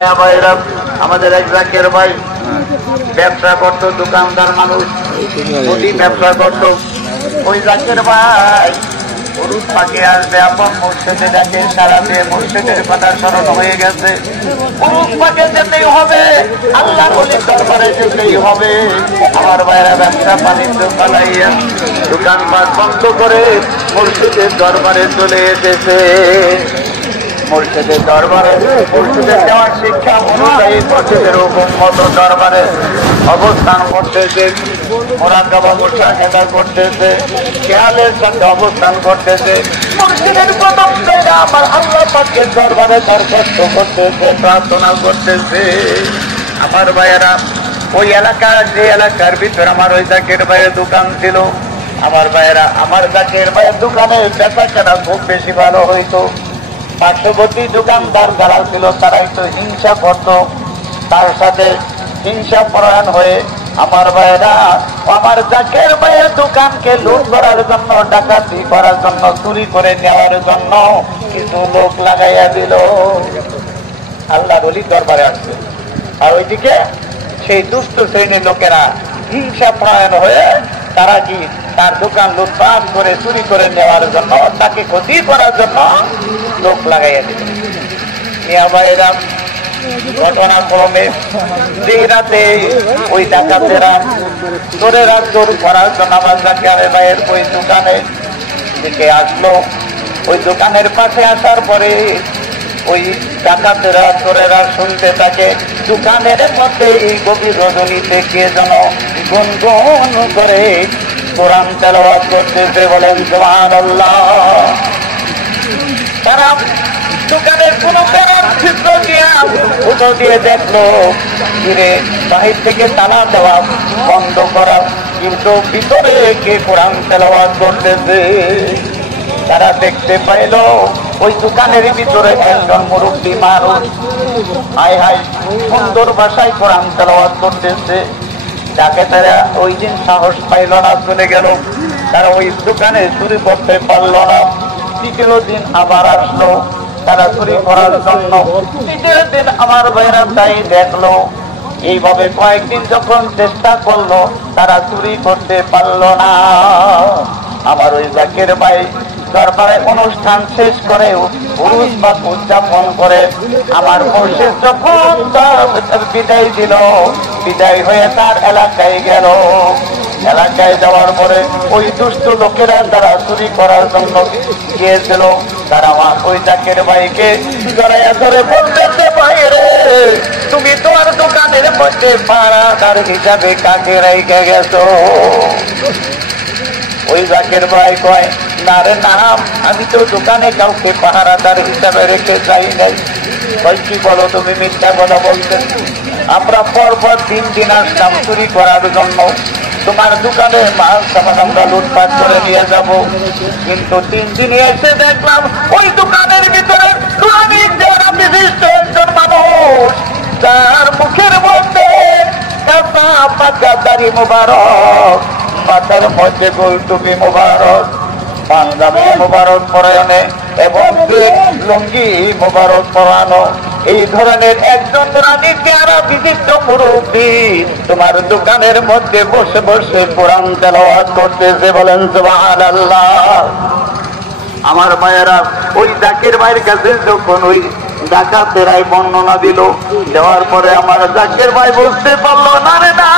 আমাদের এক জাকের ভাই ব্যবসা করতো, দোকানদার মানুষ, ব্যবসা করতো। ওই জাকের ভাই পুরুষ পাকে আসবে, আপন মসজিদে দেখে সারাতে মসজিদের কথা স্মরণ হয়ে গেছে। পুরুষ পাকে যেতেই হবে, আল্লাহ বলির দরবারে যেতেই হবে। আমার ভাইরা ব্যবসা বাণিজ্য চালাইয়া দোকানপাট বন্ধ করে মসজিদের দরবারে চলে এসেছে। মসজিদের দরবারে মসজিদে যাওয়ার শিক্ষা অনুযায়ী মসজিদের হুকুম মতো দরবারে অবস্থান করতেছে, মোরাকাবা মুশাহাদা করতেছে, খেয়ালের সাথে অবস্থান করতেছে। মসজিদের প্রথম জায়গা আমার আল্লাহ পাকের দরবারে দরখাস্ত করতেছে, প্রার্থনা করতেছে। আমার ভাইয়েরা ওই এলাকার, যে এলাকার ভিতরে আমার ওই জাকের ভাইয়ের দোকান ছিল, আমার ভাইয়েরা আমার জাকের ভাইয়ের দোকানে বেচা কেনা খুব বেশি ভালো হইতো। পার্শ্ববর্তী দোকানদার যারা ছিল তারাই তো হিংসা করত, তার সাথে হিংসা পরায়ণ হয়ে আমার ভাইয়েরা আমার জাকের ভাইয়ের দোকানকে লুট করার জন্য, ডাকাতি করার জন্য, চুরি করে নেওয়ার জন্য কিছু লোক লাগাইয়া দিল। আল্লাহর ওলি দরবারে আসছে, আর ওইদিকে সেই দুষ্ট শ্রেণীর লোকেরা হিংসা পরায়ণ হয়ে তারা কি তার দোকান লুটপাট করে চুরি করে নেওয়ার জন্য, তাকে ক্ষতি করার জন্য লোক লাগাইয়া দিল। মিয়া ভাইরা ঘটনাক্রমে যে রাতে ওই ডাকাতেরা চোরেরা চোর করার জন্য আমার জাকের ভাইয়ের ওই দোকানে দিকে আসলো। ওই দোকানের পাশে আসার পরে ওই ডাকাতেরা চোরেরা শুনতে থাকে দোকানের মধ্যে এই গভীর রজনীতে কে যেন গুনগুন করে কোরআন তেলাওয়াত করতেছে, বলেন সুবহানাল্লাহ। তারা দোকানের কোন ছিদ্র দিয়ে দেখলো, ফিরে বাহির থেকে তালা দেওয়া বন্ধ করা, কিন্তু ভিতরে কে কোরআন তেলাওয়াত করতেছে। তারা দেখতে পাইল ওই দোকানের ভিতরে একজন মুরব্বী মানুষ হাই হাই সুন্দর ভাষায় কোরআন তেলাওয়াত করতেছে। যাকে তারা ওই দিন সাহস পাইল না, চলে গেল। তারা ওই দোকানে চুরি করতে পারল না। তৃতীয় দিন আবার আসলো তারা চুরি করার জন্য। তৃতীয় দিন আমার ভাইরা তাই দেখলো। এইভাবে কয়েকদিন যখন চেষ্টা করলো, তারা চুরি করতে পারল না। আমার ওই জাকের ভাই দরবারে অনুষ্ঠান শেষ করে পুরুষ বা উদযাপন করে আমার মসজিদ যখন বিদায় দিল, বিদায় হয়ে তার এলাকায় গেল। এলাকায় যাওয়ার পরে ওই দুষ্ট লোকেরা যারা চুরি করার জন্য গিয়েছিল, তারা আমার ওই জাকের ভাইকে জড়াইয়া ধরে বলতেছে, ভাইরে তুমি তোমার দোকানের মধ্যে পাহারাদার হিসাবে কাকে রেখে গেছো? ওই জাকের ভাই কয়, না রে না, আমি তো দোকানে কাউকে পাহারাদার হিসাবে রেখে যাই নাই। কি বলো তুমি, মিথ্যা কথা বলছেন। আমরা পরপর 3 দিন আসলাম চুরি করার জন্য, তোমার দোকানে মাল সামান আমরা লুটপাট করে নিয়ে যাব, কিন্তু 3 দিনে এসে দেখলাম ওই দোকানের ভিতরে যারা বিশিষ্ট একজন মানুষ, তার মুখের মধ্যে পাকা দাড়ি মুবারক, মাথার মধ্যে গোল টুপি মুবারক, পাঞ্জাবি মুবারক পরায়ণে এবং লুঙ্গি মুবারক পরানো, এই ধরনের একজন রানী চেহারা বিশিষ্ট মুরব্বী তোমার দোকানের মধ্যে বসে বসে কোরআন তেলাওয়াত করতেছে, বলেন সুবহানাল্লাহ। আমার মায়েরা ওই জাকের ভাইয়ের কাছে যখন ওই ডাকাতেরাই বর্ণনা দিল, দেওয়ার পরে আমার জাকের ভাই বুঝতে পারলো, না রে না,